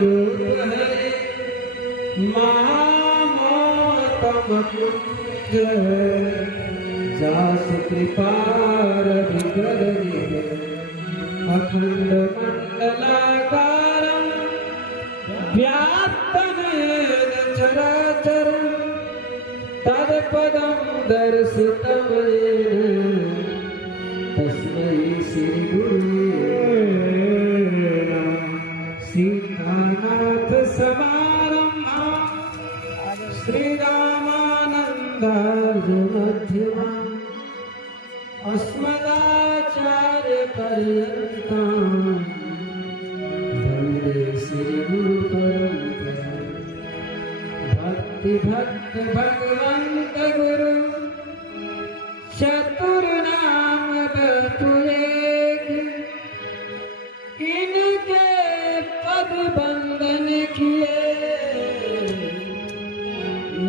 रूप हरे महामोहतम कुंज जासु कृपा रविकर अखंड मंडलाकारं व्याप्तं येन चराचरं तत्पदं दर्शितं येन तस्मै श्री गुरुवे सीतानाथ समारंभं श्रीरामानन्दार्य मध्यमाम् अस्मदाचार्यपर्यन्तां वन्दे श्रीगुरुपरम्परां भक्ति भगवन्त गुरु चतुर्नाम बतुएक इनके पद बंदन किए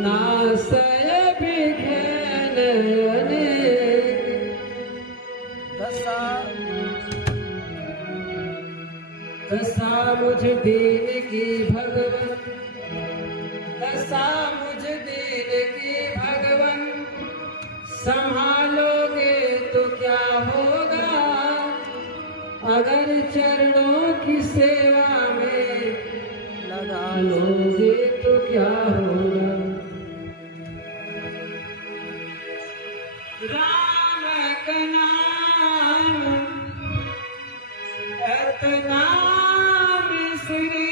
नासय विघ्न अनेक दशा मुझ दीन की भगवन दशा मुझ दीन की भगवन संभालोगे तो क्या होगा अगर चरणों की सेवा में लगा लोगे तो क्या होगा। राम का नाम इतना मिश्री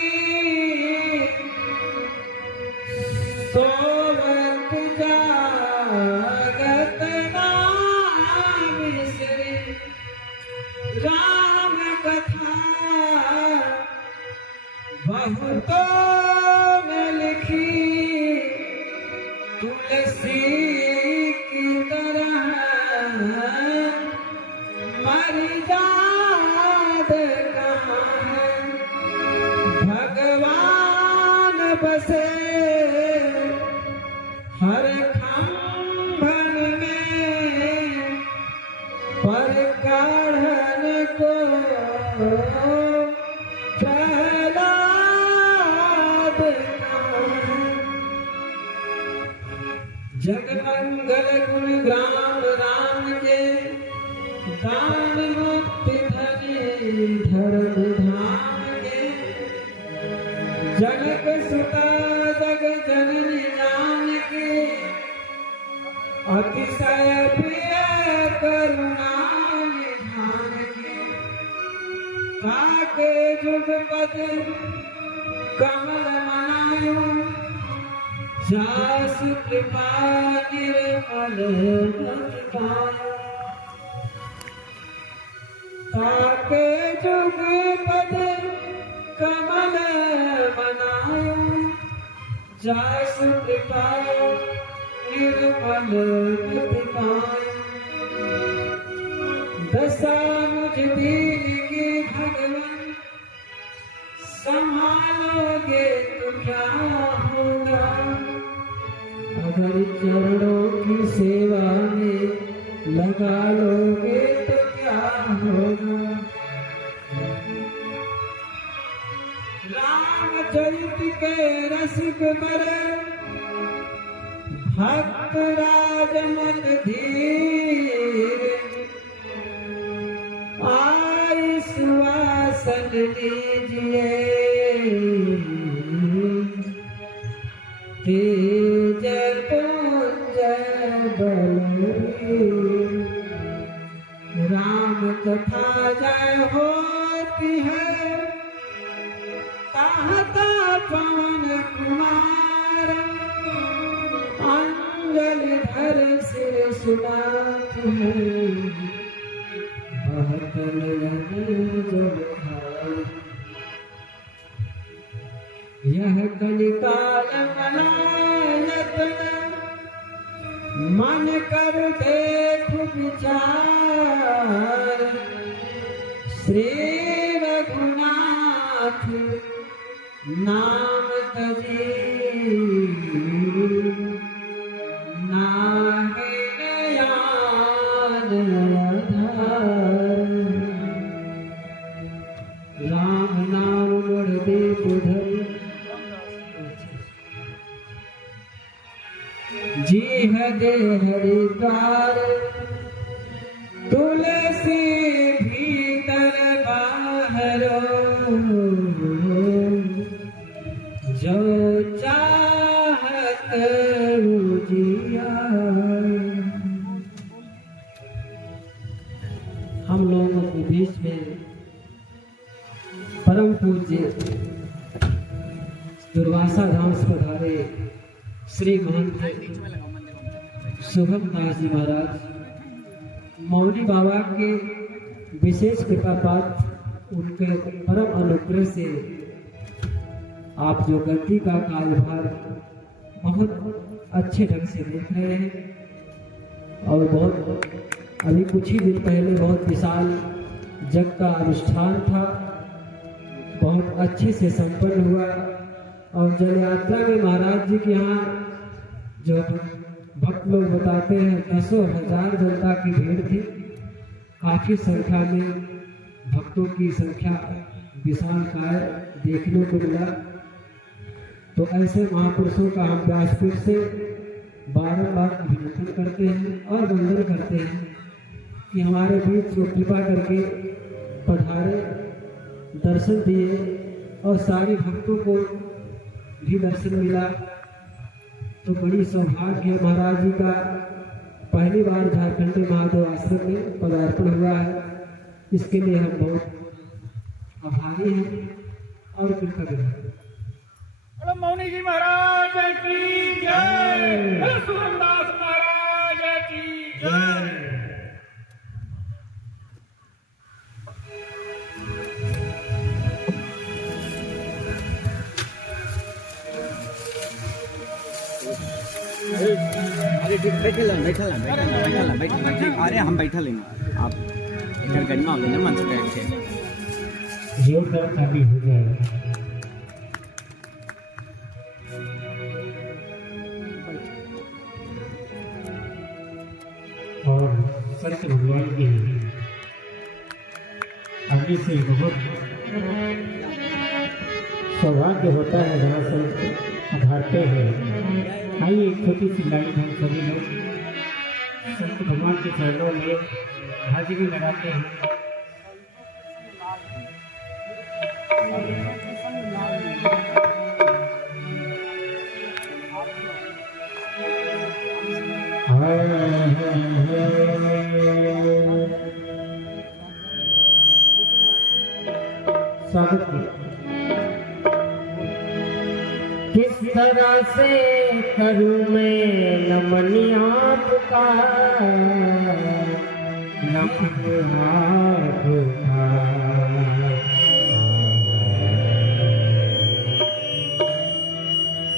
सोवत जागत नाम मिश्री राम कथा बहुतों ने लिखी तुलसी की तरह मर्याद कहाँ है भगवान बसे हर खंभन में पर काढ़न को प्रहलाद कहाँ है जगमंगल गुण ग्राम राम के दान मुक्ति धने धर्म धाम के जनक सुता जग जननी जान के अतिशय प्रिय करुणा निधान के ताके जुग पद कमल मनायो जासु कृपा निर्मल मति पायो ताके जुग पद कमल मनायो जासु कृपा निर्मल मति पायो दशा मुझ दीन की भगवन संभालोगे तो क्या होगा अगर चरणों की सेवा में लगा लोगे तो क्या होगा। रामचरित के रसिक बड़े भक्त राजमन धीर आई सुवासन लीजिए तेज पुंज बलवीर राम कथा जय होती है ताहता पवन कुमार अंजलि धर सिर सुनाती है बहतल जल यह कलिकाल मनायतन मन कर देख विचार श्री रघुनाथ नाम तजी नाहि नयान आधार राम नाम मुड़ दे जी हरे हरिद्वार तुलसी भीतर बाहरो जो चाहत हम लोगों के बीच में परम पूज्य दुर्वासा धाम से पधारे श्री महंत शुभम दास जी महाराज मौली बाबा के विशेष कृपा पात्र उनके परम अनुग्रह से आप जो गद्दी का कारोबार बहुत अच्छे ढंग से देख रहे हैं और बहुत अभी कुछ ही दिन पहले बहुत विशाल जग का अनुष्ठान था, बहुत अच्छे से संपन्न हुआ और जल यात्रा में महाराज जी के यहाँ जो भक्त लोग बताते हैं 10,000 जनता की भीड़ थी। काफी संख्या में भक्तों की संख्या विशाल काय देखने को मिला। तो ऐसे महापुरुषों का हम व्यासपीठ से बारंबार अभिनंदन करते हैं और वंदन करते हैं कि हमारे बीच जो कृपा करके पधारे, दर्शन दिए और सारे भक्तों को भी दर्शन मिला। तो बड़ी सौभाग्य है महाराज जी का पहली बार झारखंडी महादेव आश्रम में पदार्पण हुआ है। इसके लिए हम बहुत आभारी हैं और कृतज्ञ हैं। मौनी जी महाराज की जय, सुरदास महाराज की जय। अरे ठीक बैठे अरे हम बैठा लेंगे आप इधर गरिमा हो लेना मंच पे अच्छे योग अभी हो जाएगा। और संत भगवान की आगे से बहुत सौभाग्य होता है जहाँ संत पधारते हैं। आइए एक छोटी सी लाइन हम सभी लोग संत भगवान के चरणों में हाजिरी लगाते हैं। स्वागत किस तरह से करूं मैं नमन आपका, नमन आपका।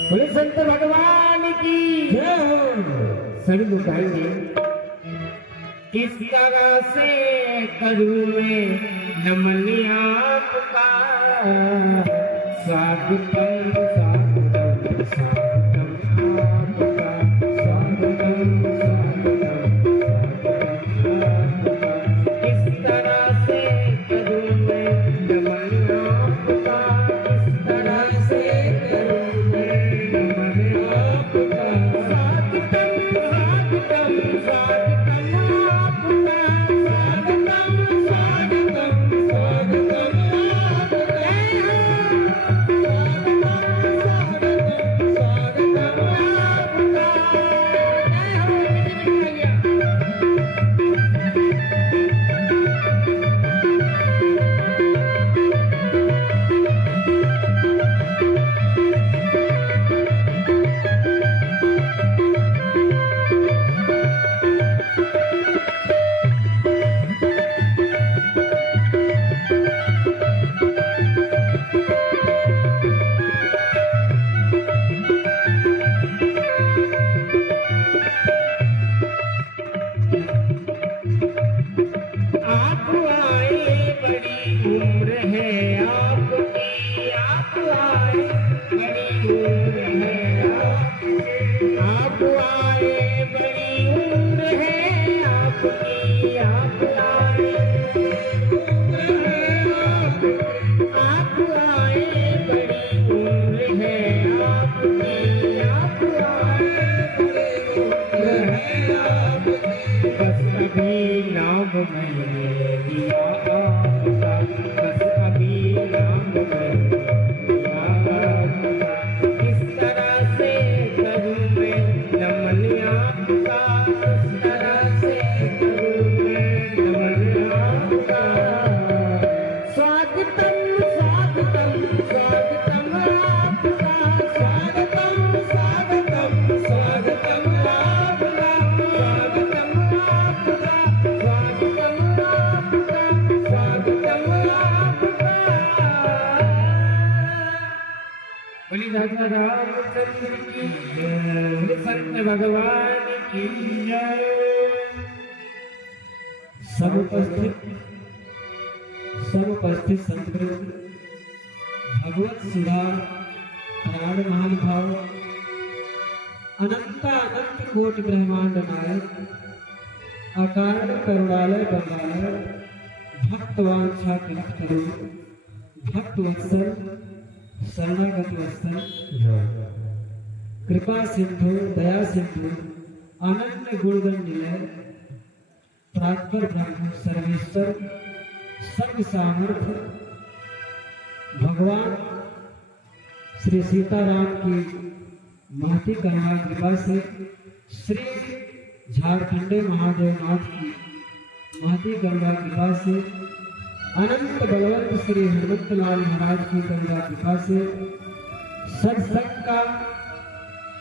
बोले संत भगवान की जय। सभी लोग गाएंगे। किस तरह से करूं मैं नमन आपका, स्वागतम स्वागतम स्वागतम आपका, स्वागतम स्वागतम स्वागतम आपका। किस तरह से करूं मैं नमन आपका, किस तरह से करूं मैं नमन आपका, स्वागतम स्वागतम स्वागतम आपका, स्वागतम स्वागतम स्वागतम बड़ी बोली राजा रामचंद्र की जय, सत्य भगवान की जय। सब उपस्थित संतृप्त भगवत सुधा प्राण महानुभाव अनंत कोटि ब्रह्मांड नायक अकारण करुणालय बंगालय भक्तवांछा करो भक्त वत्सल शरणागत वत्सल कृपा सिंधु दया सिंधु अनन्य गुणगण निलय प्राक्पर ब्रह्म सर्वेश्वर सर्व सामर्थ्य भगवान श्री सीताराम की महती करुणा कृपा से श्री झारखंडे महादेव नाथ की महती करुणा कृपा से अनंत बलवंत श्री हनुमंतलाल महाराज की करुणा कृपा से सत्संग का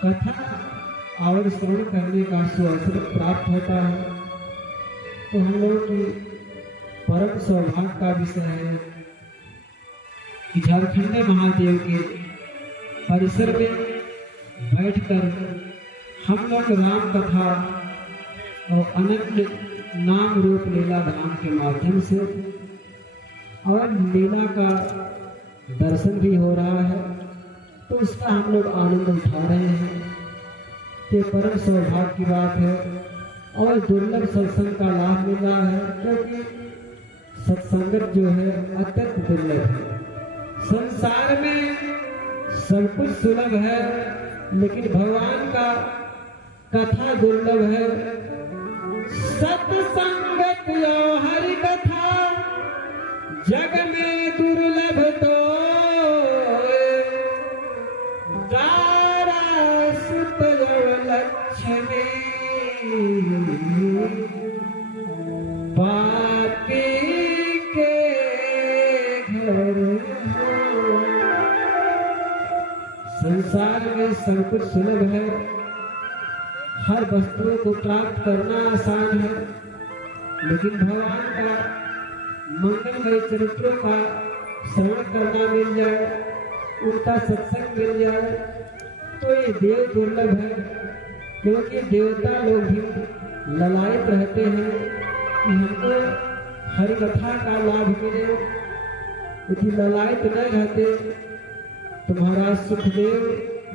कथा और श्रवण करने का सुअवसर प्राप्त होता है। तो हम लोग की परम सौभाग्य का विषय है कि झारखंडे महादेव के परिसर में बैठकर हम लोग राम कथा और अनंत नाम रूप लीला धाम के माध्यम से और लीला का दर्शन भी हो रहा है, तो उसका हम लोग आनंद उठा रहे हैं। ये परम सौभाग्य की बात है और दुर्लभ सत्संग का लाभ मिल रहा है, क्योंकि सत्संगत जो है अत्यंत दुर्लभ है। संसार में सब कुछ सुलभ है, लेकिन भगवान का कथा दुर्लभ है। सत्संगत यो हरि कथा जग में दुर्लभ तो दारा सुत लक्ष्मी पापी के घर। संसार में सब कुछ सुलभ है, हर वस्तुओं को प्राप्त करना आसान है, लेकिन भगवान का मंगलमय चरित्रों का श्रवण करना मिल जाए, उनका सत्संग मिल जाए, तो ये देव दुर्लभ है। क्योंकि देवता लोग भी ललायत रहते हैं कि हमको हरि कथा का लाभ मिले। यदि ललायत न रहते तो महाराज सुखदेव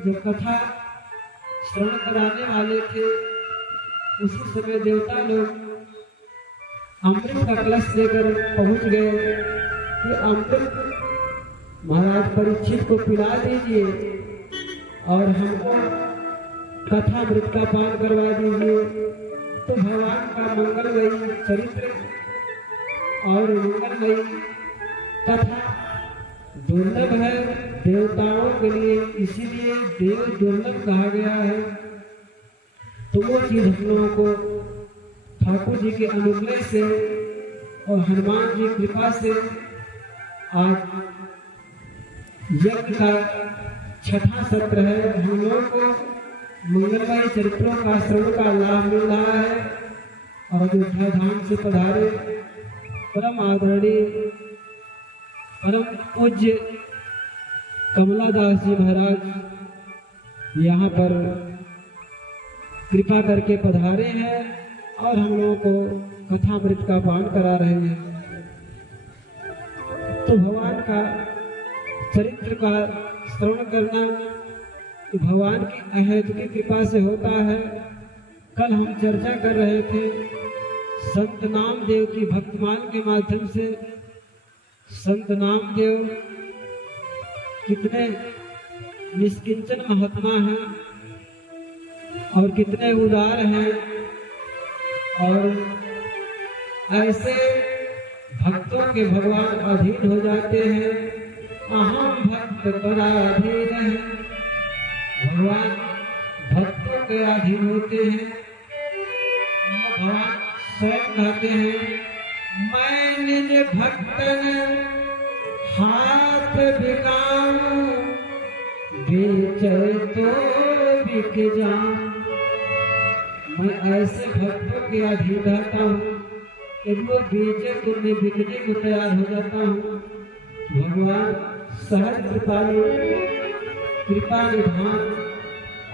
जो कथा श्रवण कराने वाले थे, उसी समय देवता लोग अमृत का कलश लेकर पहुंच गए कि अमृत महाराज परीक्षित को पिला दीजिए और हमको कथा अमृत का पान करवा दीजिए। तो भगवान का मंगलमयी चरित्र और मंगलमयी कथा दुर्लभ है देवताओं के लिए, इसीलिए देव दुर्लभ कहा गया है। तो वो चीज हम लोगों को ठाकुर जी के अनुग्रह से और हनुमान जी कृपा से आज यज्ञ का छठा सत्र है। हम लोगों को मंगलमय चरित्रों का श्रवण का लाभ मिल रहा है। और अयोध्या धाम से पधारे परम आदरणीय परम पूज्य कमलादास जी महाराज यहाँ पर कृपा करके पधारे हैं और हम लोगों को कथामृत का पान करा रहे हैं। तो भगवान का चरित्र का श्रवण करना तो भगवान की अहेतुकी कृपा से होता है। कल हम चर्चा कर रहे थे संत नामदेव की भक्तमान के माध्यम से। संत नामदेव कितने निष्किंचन महात्मा हैं और कितने उदार हैं, और ऐसे भक्तों के भगवान अधीन हो जाते हैं। अहम भक्त पराधीन है, भगवान भक्तों के अधीन होते हैं। भगवान स्वयं कहते हैं मैं निज भक्तन हाथ बिकाऊं, बेचे तो बिक जाऊं। मैं ऐसे भक्तों के अधीन रहता हूँ कि वो बेचे तो मैं बिकने को तैयार हो जाता हूँ। भगवान सहज कृपालु कृपा निधान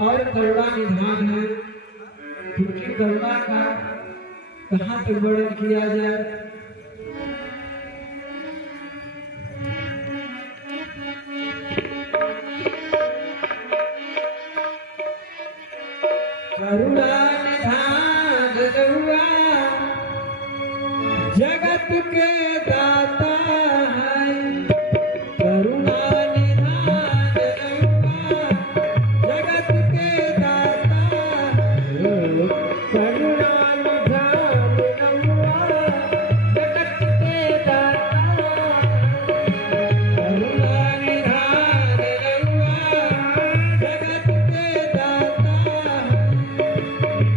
और करुणा निधान है, क्योंकि करुणा का कहाँ पे वर्णन किया जाए। करुणा निधान रउआ जगत के दाता है, करुणा निधान रउआ जगत के दाता है, करुणा निधान रउआ जगत के दाता करुणा निधान रउआ जगत के दाता है।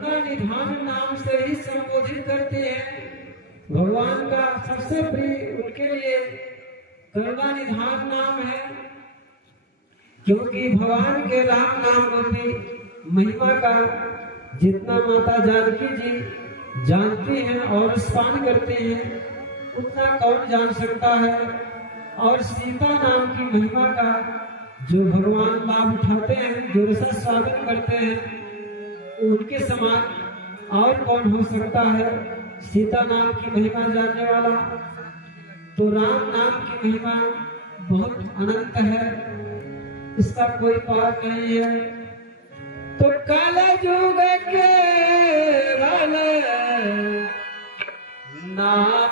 करुणा निधान नाम से ही संबोधित करते हैं। भगवान का सबसे प्रिय उनके लिए करुणा निधान नाम है, क्योंकि भगवान के राम नाम रूपी महिमा का जितना माता जानकी जी जानती हैं और स्मरण करते हैं, उतना कौन जान सकता है। और सीता नाम की महिमा का जो भगवान लाभ उठाते हैं, जो रसा स्वागत करते हैं, उनके समान और कौन हो सकता है सीता नाम की महिमा जानने वाला। तो राम नाम की महिमा बहुत अनंत है, इसका कोई पार नहीं है। तो काल जुग के वाले नाम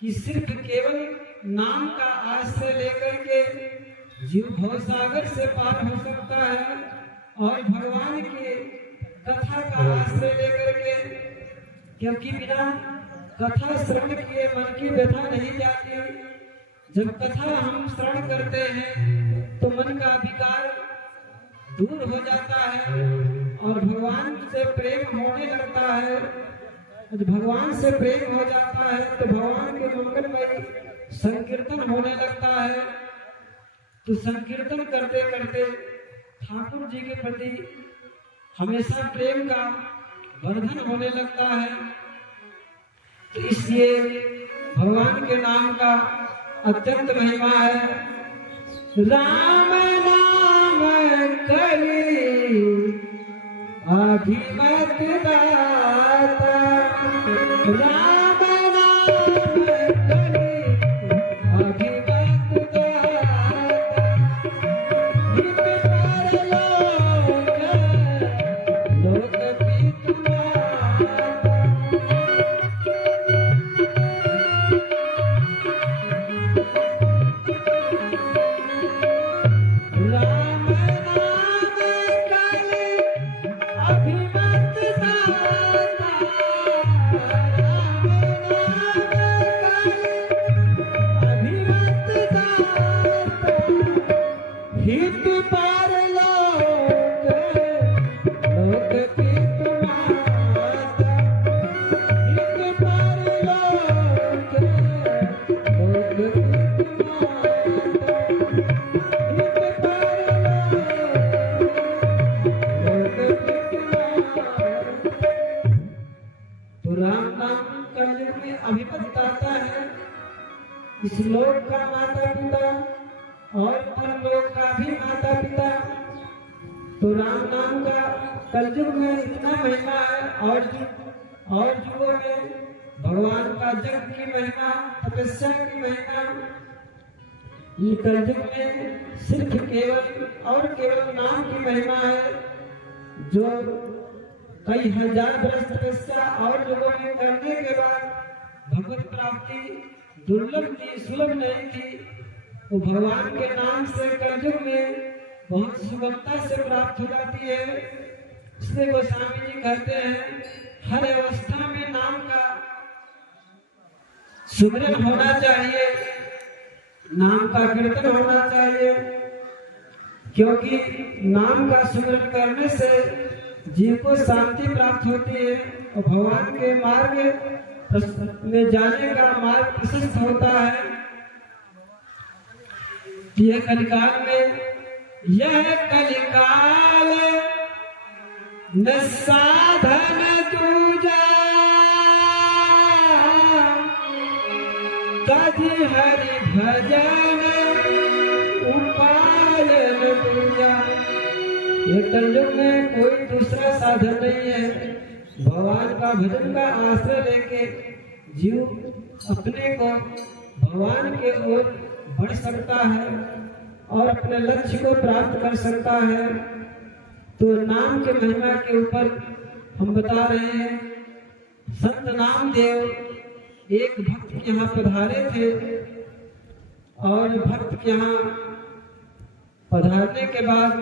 कि सिर्फ केवल नाम का आश्रय लेकर के जीव भवसागर से पार हो सकता है, और भगवान के कथा का आश्रय लेकर के, क्योंकि बिना कथा श्रवण किए मन की व्यथा नहीं जाती। जब कथा हम श्रवण करते हैं तो मन का विकार दूर हो जाता है और भगवान से प्रेम होने लगता है। जब भगवान से प्रेम हो जाता है तो भगवान के मंगलमय संकीर्तन होने लगता है। तो संकीर्तन करते करते ठाकुर जी के प्रति हमेशा प्रेम का वर्धन होने लगता है। तो इसलिए भगवान के नाम का अत्यंत महिमा है। राम नाम करी अभिमत दाता, राम नाम करी अभिमत दाता, हित परलोक लोकपितु माता। इस लोक का माता पिता और परलोक का भी माता पिता। तो राम नाम का कलयुग में इतना महिमा है, और युगों में भगवान का जग की महिमा, तपस्या की महिमा। ये कलयुग में सिर्फ केवल और केवल नाम की महिमा है। जो कई हजार वर्ष तपस्या और लोगों में करने के बाद भगवत प्राप्ति दुर्लभ थी, सुलभ नहीं थी। वो भगवान के नाम से कलयुग में बहुत सुगमता से प्राप्त हो जाती है। इसलिए गोस्वामी जी कहते हैं हर अवस्था में नाम का सुमिरन होना चाहिए, नाम का कीर्तन होना चाहिए, क्योंकि नाम का सुमिरन करने से जीव को शांति प्राप्त होती है और भगवान के मार्ग में जाने का मार्ग प्रशस्त होता है। यह कलिकाल में यह कलिकाल न साधन दूजा तज हरि भजन उपायन दूजा। ये कलयुग में कोई दूसरा साधन नहीं है। भगवान का भजन का आश्रय लेके जीव अपने को भगवान के ओर बढ़ सकता है और अपने लक्ष्य को प्राप्त कर सकता है। तो नाम के महिमा के ऊपर हम बता रहे हैं। संत नामदेव एक भक्त के यहाँ पधारे थे और भक्त के यहाँ पधारने के बाद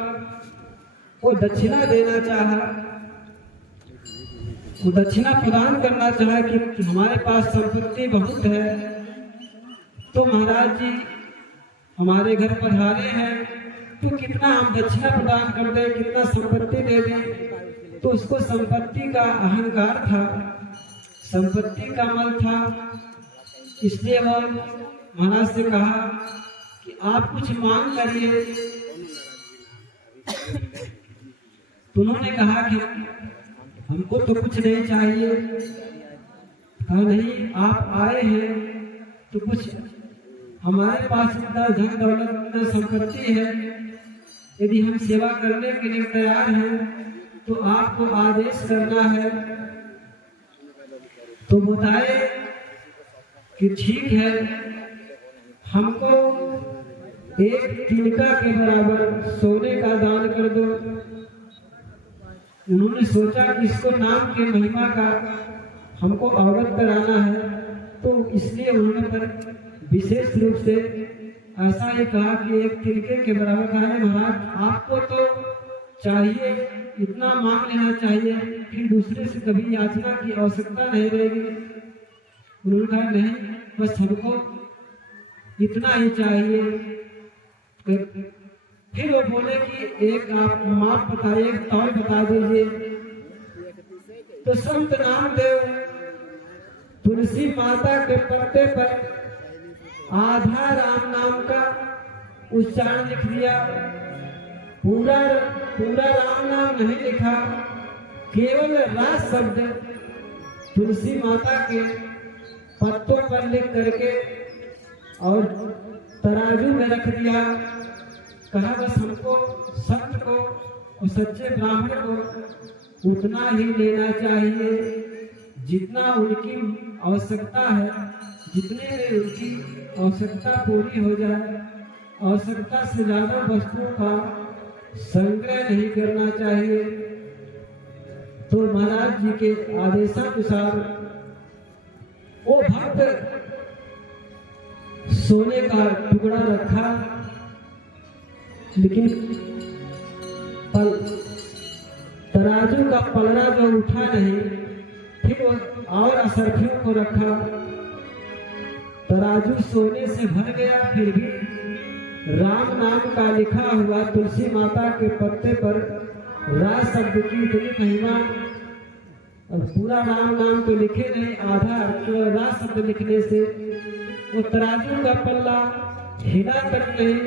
वो दक्षिणा देना चाहा, वो दक्षिणा प्रदान करना चाहा कि हमारे पास संपत्ति बहुत है, तो महाराज जी हमारे घर पधारे हैं तो कितना हम दक्षिणा प्रदान कर दें, कितना संपत्ति दे दें। तो उसको संपत्ति का अहंकार था, संपत्ति का मल था। इसलिए वो महाराज से कहा कि आप कुछ मांग करिए। तो उन्होंने कहा कि हमको तो कुछ नहीं चाहिए। कहा नहीं, आप आए हैं तो कुछ हमारे पास इतना धन दौलत इतना संपत्ति है, यदि हम सेवा करने के लिए तैयार हैं तो आपको आदेश करना है। तो बताए कि ठीक है, हमको एक तिनका के बराबर सोने का दान कर दो। उन्होंने सोचा कि इसको नाम के महिमा का हमको अवगत कराना है, तो इसलिए उन्होंने पर विशेष रूप से ऐसा ही कहा कि एक तिनके के बराबर कहा है। महाराज आपको तो चाहिए, इतना मांग लेना चाहिए, फिर दूसरे से कभी याचना की आवश्यकता नहीं रहेगी। उन्होंने कहा नहीं, बस हमको इतना ही चाहिए। फिर वो बोले कि एक आप माप बताइए, एक तौल बता दीजिए। तो संत नामदेव तुलसी माता के पत्ते पर आधा राम नाम का उच्चारण लिख दिया। पूरा राम नाम नहीं लिखा, केवल रा शब्द तुलसी माता के पत्तों पर लिख करके और तराजू में रख दिया। कहा बस हमको संत को और सच्चे ब्राह्मण को उतना ही लेना चाहिए जितना उनकी आवश्यकता है, जितने में उनकी आवश्यकता पूरी हो जाए। आवश्यकता से ज्यादा वस्तुओं का संग्रह नहीं करना चाहिए। तो महाराज जी के आदेशानुसार वो भक्त सोने का टुकड़ा रखा, लेकिन तराजू का पलड़ा जो उठा नहीं। फिर वो और असरफियों को रखा, तराजू सोने से भर गया, फिर भी राम नाम का लिखा हुआ तुलसी माता के पत्ते पर रा शब्द की इतनी महिमा। और पूरा राम नाम तो लिखे नहीं, आधा रा शब्द लिखने से वो तराजू का पल्ला हिला तक नहीं,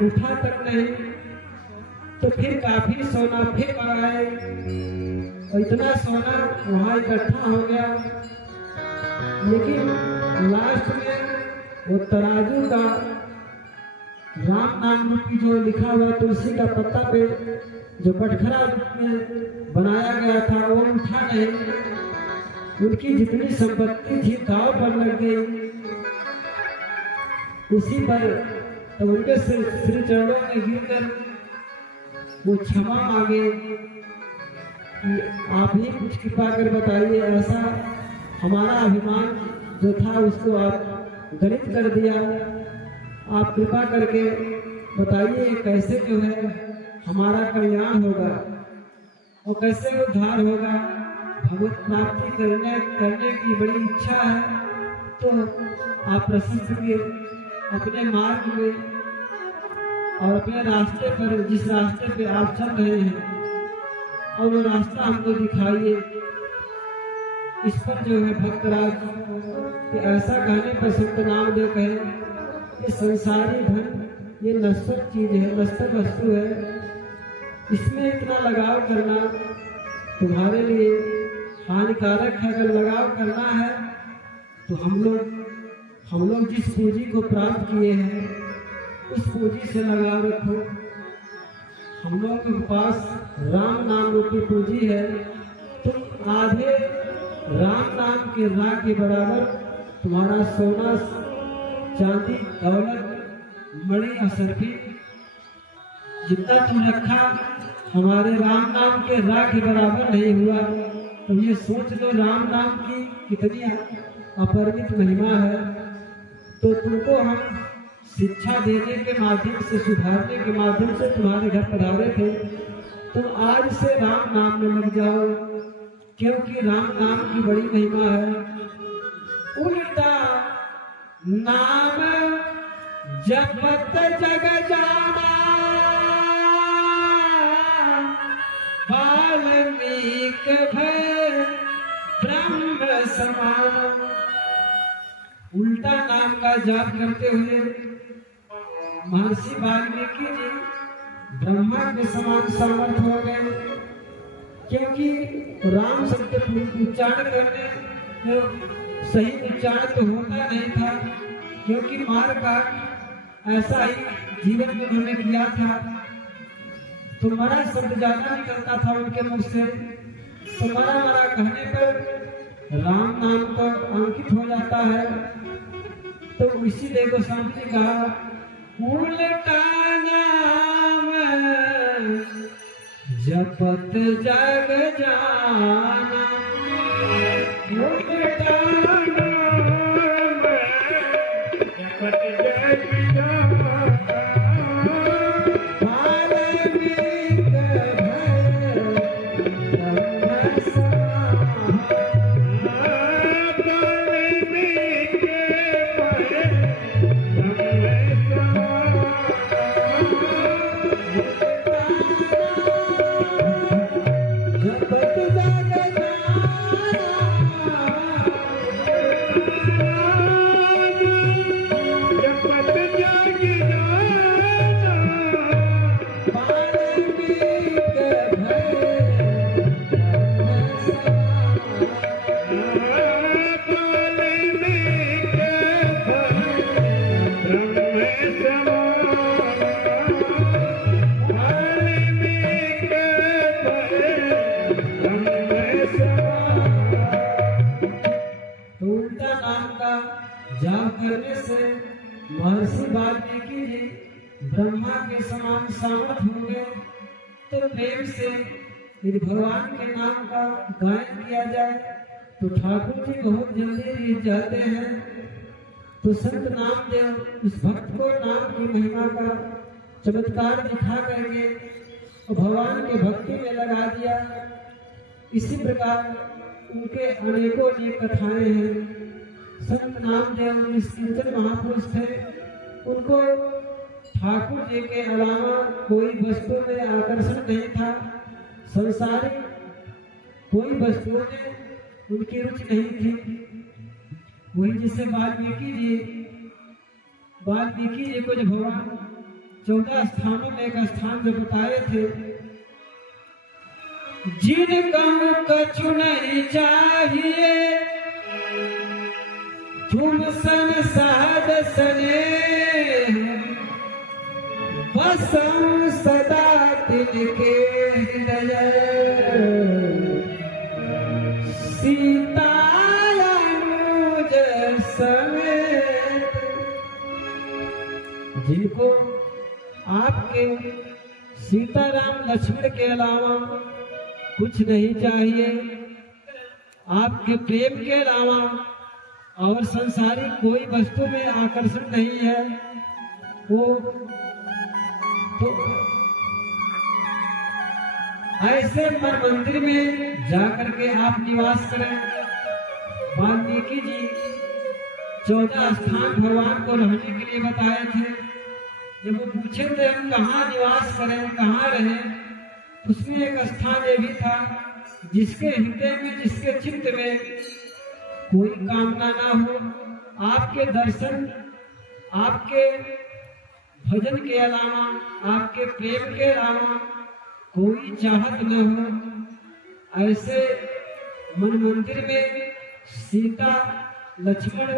उठा तक नहीं। तो फिर काफी सोना फिर मंगाए और इतना सोना वहां इकट्ठा हो गया। लेकिन लास्ट में वो तराजू का राम नाम रूपी जो लिखा हुआ तुलसी का पत्ता पे जो बटखरा रूप में बनाया गया था वो उठा नहीं। उनकी जितनी संपत्ति थी दाव पर लग गई। उसी पर तो उनके श्री चरणों में गिरकर वो क्षमा मांगे कि आप ही कुछ कृपा कर बताइए, ऐसा हमारा अभिमान जो था उसको आप गलित कर दिया। आप कृपा करके बताइए कैसे जो है हमारा कल्याण होगा और कैसे उद्धार होगा। भगवत प्राप्ति करने की बड़ी इच्छा है, तो आप प्रसिद्ध के अपने मार्ग में और अपने रास्ते पर, जिस रास्ते पे आप चल रहे हैं, और वो रास्ता हमको दिखाइए। इस पर जो है भक्तराज कि ऐसा कहने पर संत नामदेव कहे कि संसारी धन ये नश्वर चीज है, नश्वर वस्तु है, इसमें इतना लगाव करना तुम्हारे लिए हानिकारक है। अगर लगाव करना है तो हम लोग जिस पूंजी को प्राप्त किए हैं उस पूंजी से लगाव रखो। हम लोगों के पास राम नाम रूपी पूंजी है, तुम आधे राम नाम के राह के बराबर तुम्हारा सोना चांदी दौलत मणि असरफी जितना तुम रखा हमारे राम नाम के राह के बराबर नहीं हुआ। तो ये सोच लो राम नाम की कितनी अपरिमित महिमा है। तो तुमको हम शिक्षा देने के माध्यम से, सुधारने के माध्यम से तुम्हारे घर पधारे थे। तुम आज से राम नाम में लग जाओ, क्योंकि राम नाम की बड़ी महिमा है। उल्टा नाम जपत जग जाना, वाल्मीक भय ब्रह्म समान। उल्टा नाम का जाप करते हुए महर्षि वाल्मीकि जी ब्रह्मा के समान समर्थ हो गए, क्योंकि राम शब्द उच्चारण करने सही उच्चारण तो होता नहीं था, क्योंकि मार काट ऐसा ही जीवन में उन्होंने किया था। तो मरा शब्द ज्यादा निकलता था उनके मुख से, तो मरा कहने पर राम नाम तो अंकित हो जाता है। तो इसीलिए गोस्वामी जी कहा उल्टा नाम जपत जग जाना, उल्टा नाम जपत जग जाना, वाल्मीक भय ब्रह्म समान। जाप करने से महर्षि वाल्मीकि जी ब्रह्मा के समान सामर्थ हो गए। तो प्रेम से यदि भगवान के नाम का गायन किया जाए तो ठाकुर जी बहुत जल्दी रिझ जाते हैं। तो संत नामदेव उस भक्त को नाम की महिमा का चमत्कार दिखा करके भगवान के भक्ति में लगा दिया। इसी प्रकार उनके अनेकों अनेक कथाएं हैं। संत नामदेव निष्किंचन महापुरुष थे, उनको ठाकुर जी के अलावा कोई वस्तु में आकर्षण नहीं था। संसारिक कोई वस्तु में उनकी रुचि नहीं थी। वही जैसे वाल्मीकि जी को जब भगवान 14 स्थानों में एक स्थान जो बताए थे, जिनको कछु नहीं चाहिए तुम सन सहज स्नेह, बसम सदा तिनके हृदय, सीता अनुज समेत। जिनको आपके सीताराम लक्ष्मण के अलावा कुछ नहीं चाहिए, आपके प्रेम के अलावा और संसारिक कोई वस्तु में आकर्षण नहीं है। वो तो ऐसे मन मंदिर में जाकर के आप निवास करें। वाल्मीकि जी 14 स्थान भगवान को रहने के लिए बताए थे। जब वो पूछे थे हम कहाँ निवास करें, कहाँ रहें, उसमें एक स्थान ये भी था जिसके हृदय में, जिसके चित्त में कोई कामना ना हो, आपके दर्शन, आपके भजन के अलावा, आपके प्रेम के अलावा कोई चाहत न हो। ऐसे मन मंदिर में सीता, लक्ष्मण,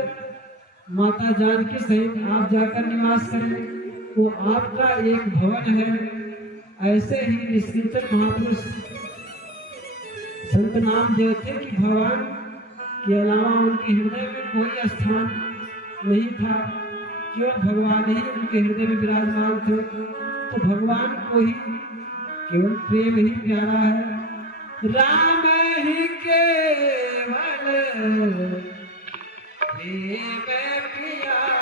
माता जानकी सहित आप जाकर निवास करें। वो आपका एक भवन है। ऐसे ही निष्किंचन महापुरुष संत नाम देते कि भगवान के अलावा उनके हृदय में कोई स्थान नहीं था, केवल भगवान ही उनके हृदय में विराजमान थे। तो भगवान को ही केवल प्रेम ही प्यारा है। राम ही केवल प्रेम प्यारा,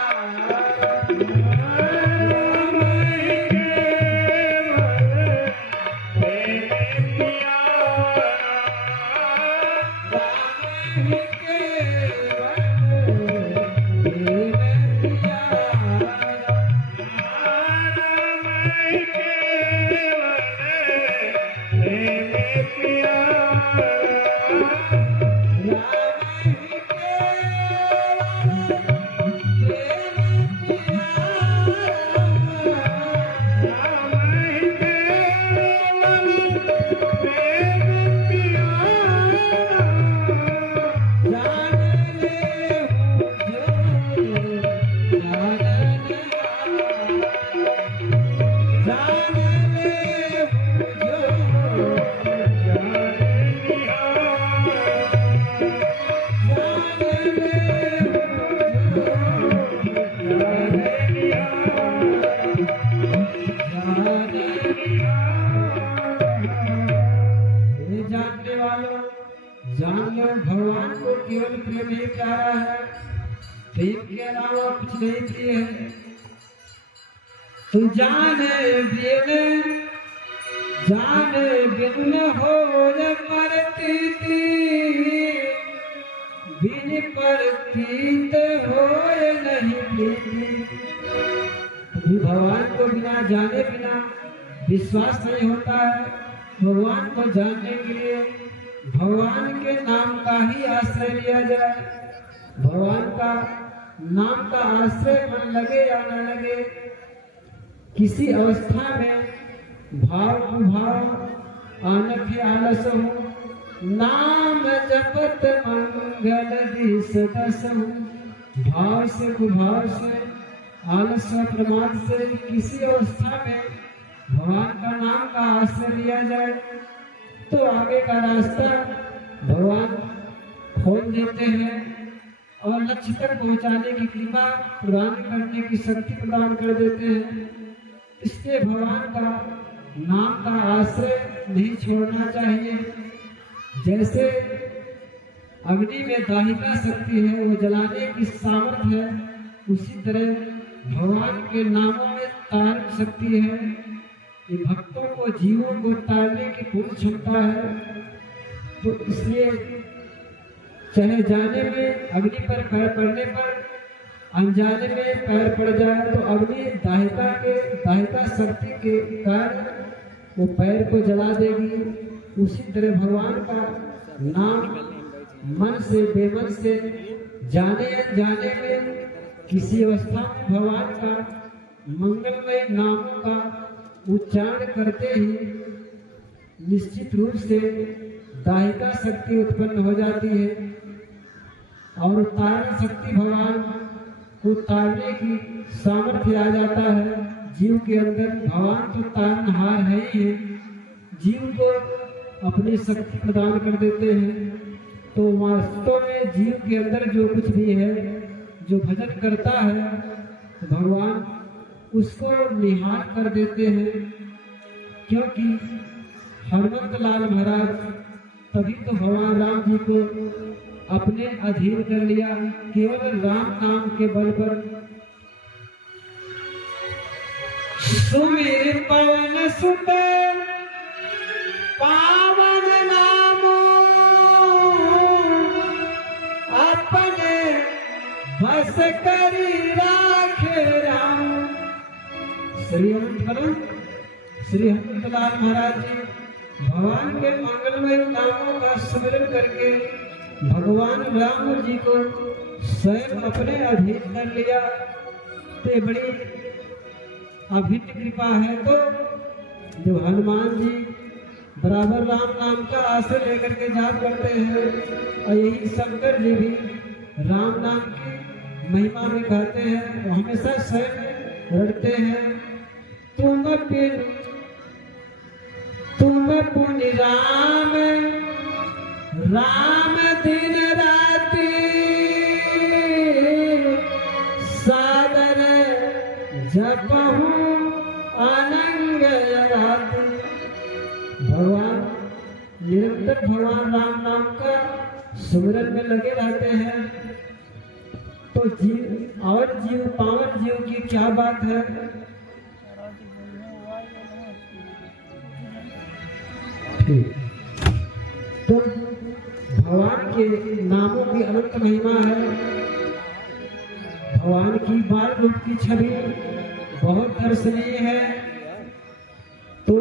भगवान को केवल प्रेम ही प्यारा है, प्रेम के अलावा कुछ नहीं प्रिय है। तू जाने बिन हो प्रतीत, बिन प्रतीत हो नहीं प्रीति। भगवान को बिना जाने बिना विश्वास नहीं होता है। भगवान को जानने के लिए भगवान के नाम का ही आश्रय लिया जाए। भगवान का नाम का आश्रय मन लगे या न लगे, किसी अवस्था में भाव कुभाव आनख आलस हो, नाम जपत मंगल दिस दस हो। भाव से कुभाव से, आलस व प्रमाद से किसी अवस्था में भगवान का नाम का आश्रय लिया जाए तो आगे का रास्ता भगवान खोल देते हैं और लक्ष्य तक पहुंचाने की कृपा प्रदान करने की शक्ति प्रदान कर देते हैं। इसलिए भगवान का नाम का आश्रय नहीं छोड़ना चाहिए। जैसे अग्नि में दाहिका शक्ति है, वो जलाने की सामर्थ्य है, उसी तरह भगवान के नामों में तारक शक्ति है। ये भक्तों को, जीवों को तारने की पूर्ण क्षमता है। तो इसलिए चाहे जाने में अग्नि पर पैर पड़ने पर, अनजाने में पैर पड़ जाए तो अग्नि दाहिका शक्ति के कारण वो पैर को जला देगी। उसी तरह भगवान का नाम मन से, बेमन से, जाने अनजाने में किसी अवस्था में भगवान का मंगलमय नामों का उच्चारण करते ही निश्चित रूप से दाहिका शक्ति उत्पन्न हो जाती है और तारण शक्ति भगवान को तारने की सामर्थ्य आ जाता है जीव के अंदर। भगवान तो तारनहार है ही है, जीव को अपनी शक्ति प्रदान कर देते हैं। तो वास्तव में जीव के अंदर जो कुछ भी है, जो भजन करता है, भगवान उसको निहार कर देते हैं। क्योंकि हनुमत लाल महाराज तभी तो भगवान राम जी को अपने अधीन कर लिया, केवल राम नाम के बल पर। सुमिर पवन सुत पावन नामो, अपने बस करी राखे राम। श्री हनुमतलाल महाराज जी भगवान के मंगलमय नामों का स्मरण करके भगवान राम जी को स्वयं अपने अधीन कर लिया। तो बड़ी अभिन्न कृपा है। तो जब हनुमान जी बराबर राम नाम का आश्रय लेकर के जाप करते हैं, और यही शंकर जी भी राम नाम की महिमा में कहते हैं, वो हमेशा स्वयं रटते हैं। तुम पुण्य राम राम दिन राति, सादर जपहूँ अनंग राति। भगवान निरंतर भगवान राम नाम का सुमिरन में लगे रहते हैं। तो जीव और जीव पावन जीव की क्या बात है। तो भगवान के नामों की अनंत महिमा है। भगवान की बाल रूप की छवि बहुत दर्शनीय है। तो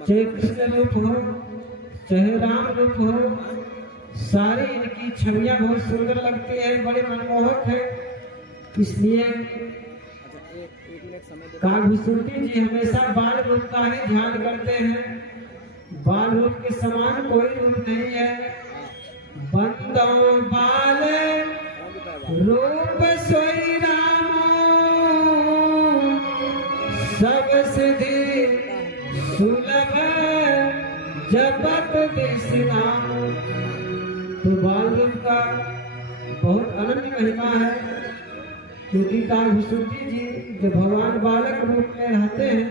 चाहे कृष्ण रूप हो चाहे राम रूप हो, सारी इनकी छवियां बहुत सुंदर लगती है, बड़ी मनमोहक है। इसलिए कागभूषुंडी जी हमेशा बाल रूप का ही ध्यान करते हैं। बाल रूप के समान कोई रूप नहीं है। बंदो बाल रूप सोई रामो, सब सिद्धि सुलभ जपत दिस नाम। तो बाल रूप का बहुत अनन्य महिमा है, क्योंकि कागभूषुंडी जी जब भगवान बालक रूप में रहते हैं,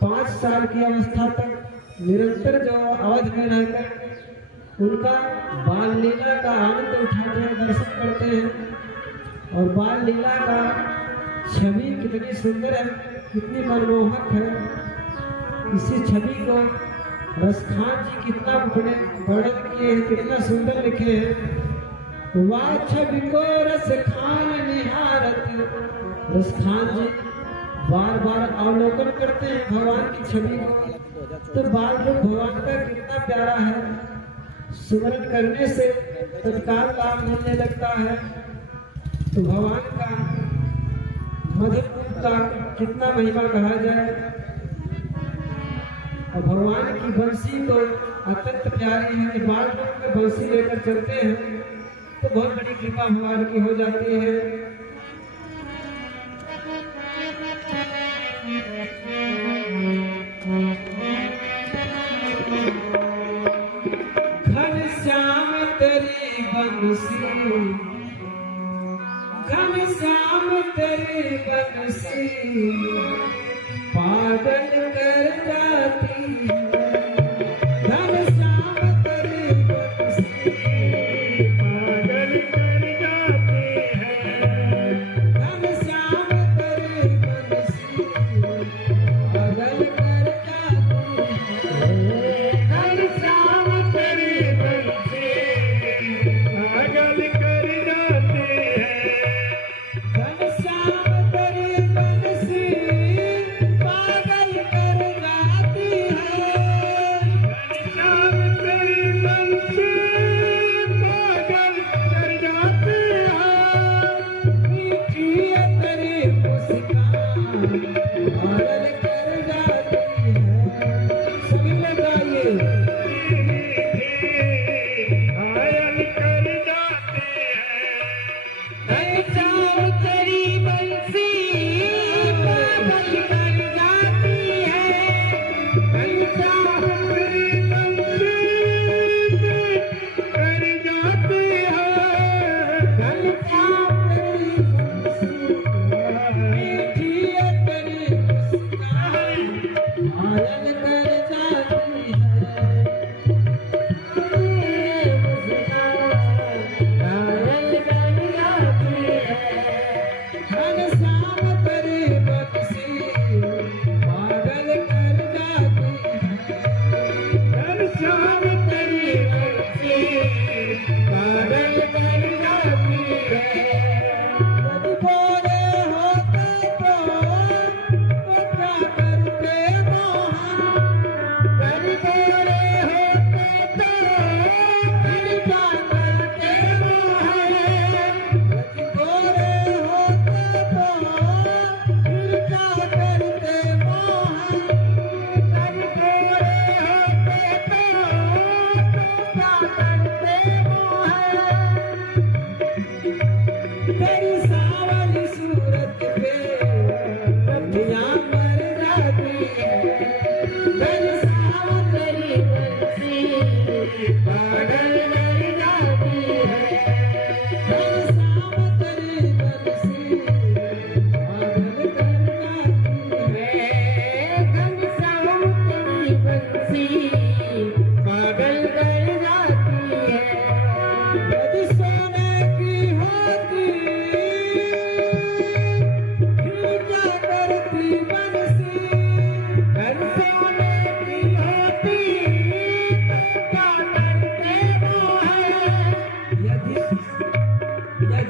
5 साल की अवस्था तक निरंतर जो अवध में रहकर उनका बाल लीला का आनंद उठाते हैं, दर्शन करते हैं। और बाल लीला का छवि कितनी सुंदर है, कितनी मनमोहक है। इसी छवि को रसखान जी कितना वर्णन किए हैं, कितना सुंदर लिखे हैं। वाह छवि को रसखान निहारत। रसखान जी बार बार अवलोकन करते हैं भगवान की छवि को। तो बाल रूप भगवान का कितना प्यारा है। सुमरन करने से तत्काल लाभ मिलने लगता है। तो भगवान का मधुर रूप का कितना महिमा कहा जाए। और भगवान की बंसी तो अत्यंत प्यारी है। कि बाल रूप में बंसी लेकर चलते हैं तो बहुत बड़ी कृपा भगवान की हो जाती है। घनश्याम तेरी बंसी, घनश्याम तेरी बंसी पागल कर जाती है। घनश्याम तेरी बंसी पागल कर जाती है। घनश्याम तेरी बंसी पागल कर जाती है। घनश्याम तेरी बंसी पागल कर जाती है। घनश्याम तेरी बंसी पागल कर जाती है।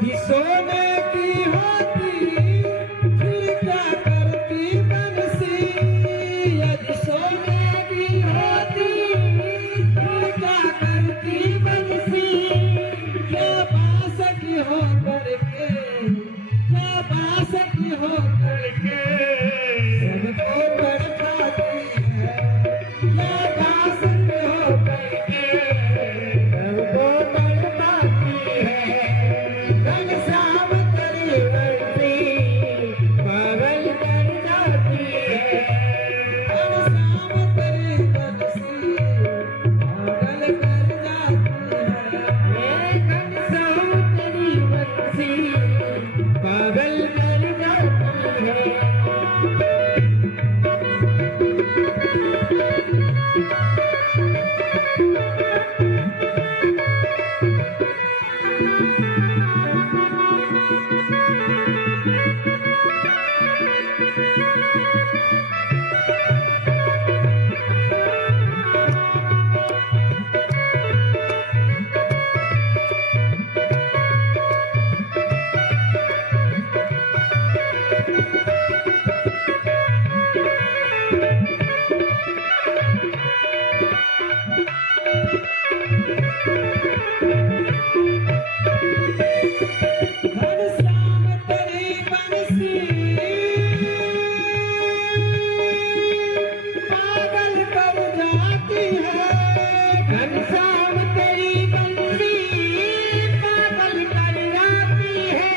यदि सोने की होती फिर क्या करती बंसी, यदि सोने की होती फिर क्या करती बंसी, क्या बास की हो करके, क्या बास की हो करके सबको तड़पाती है, क्या बास की हो करके सबको तड़पाती है, घनश्याम तेरी बंसी पागल कर जाती है, घनश्याम तेरी बंसी पागल कर जाती है, घनश्याम तेरी बंसी पागल कर जाती है। घनश्याम तेरी बंसी पागल कर जाती है, घनश्याम तेरी बंसी पागल कर जाती है,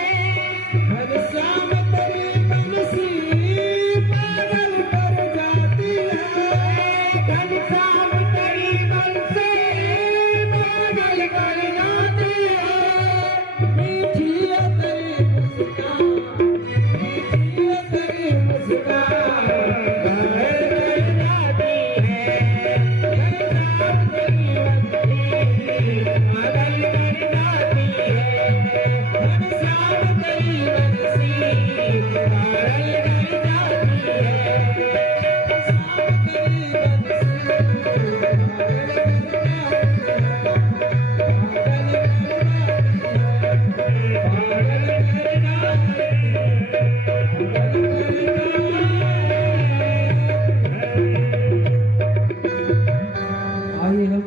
घनश्याम तेरी बंसी पागल कर जाती है, घनश्याम तेरी बंसी पागल कर जाती है। मीठी है तेरी मुस्कान, मीठी है तेरी मुस्कान घायल कर जाती है, घनश्याम तेरी बंसी पागल कर जाती है, घनश्याम तेरी बंसी पागल कर जाती है, घनश्याम तेरी बंसी आइए हम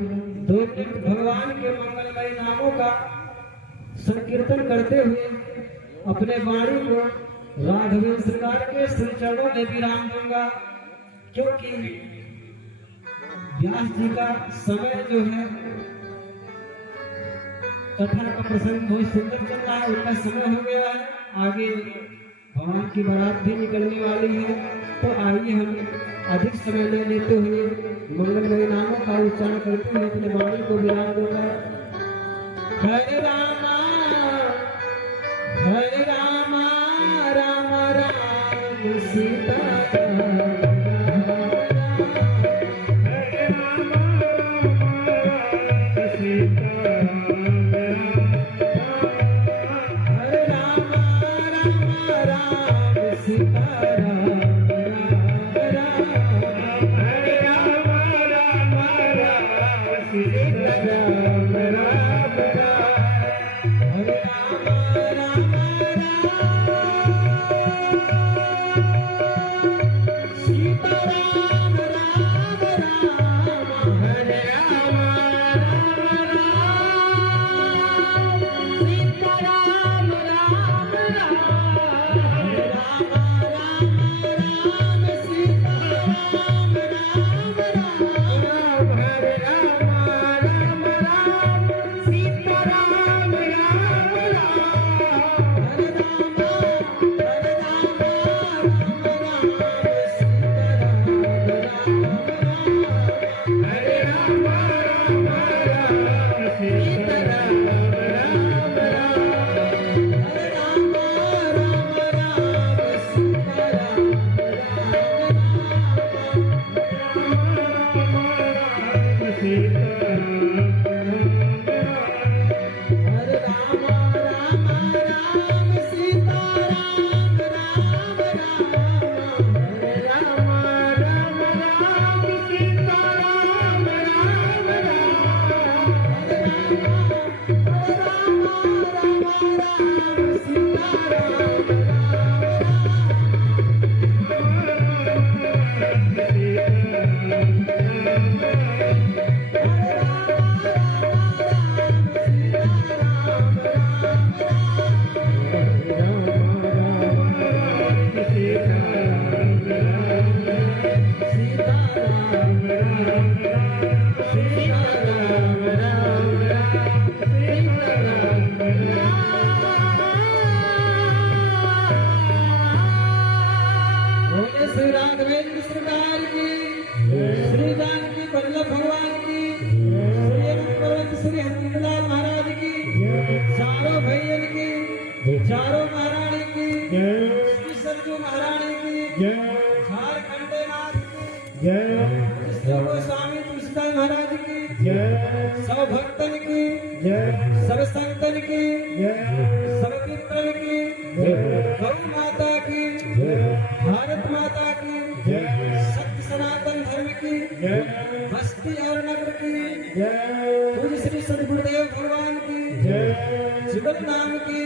2 मिनट भगवान के मंगलमय नामों का संकीर्तन करते हुए अपने वाणी को राघवेंद्र सरकार के श्री चरणों में विराम दूंगा, क्योंकि व्यास जी का समय जो है कथा का प्रसंग बहुत सुंदर चल रहा है, उनका समय हो गया है, आगे भगवान की बारात भी निकलने वाली है। तो आइए हम अधिक समय न लेते हुए मंगलमय नामों का उच्चारण करते हुए अपने वाणी को विराम दूंगा। हरे रामा राम राम सीता चारों भैयन की, चारों महारानी की, श्री सरजू महारानी की, झारखंड नाथ की, कृष्ण गोस्वामी तुलसीदास महाराज की, सब भक्तन की, सब संतन की, सब पितरन की, गौ माता की, भारत माता की, सत्य सनातन धर्म की, बस्ती और नगर की, पूज्य श्री सद्गुरुदेव भगवान की, जुगल नाम की,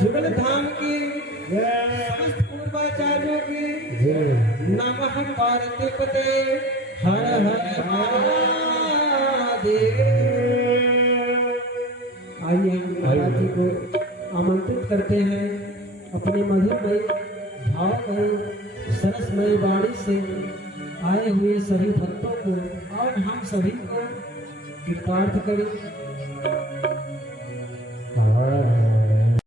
जुगल धाम की, समस्त पूर्वाचार्यों की, नमः पार्वती पते हर हर महादेव। आइए हम महाराज जी को आमंत्रित करते हैं अपने मधुरमय भावमय सरसमय वाणी से आए हुए सभी भक्तों को और हम सभी को कृतार्थ करें।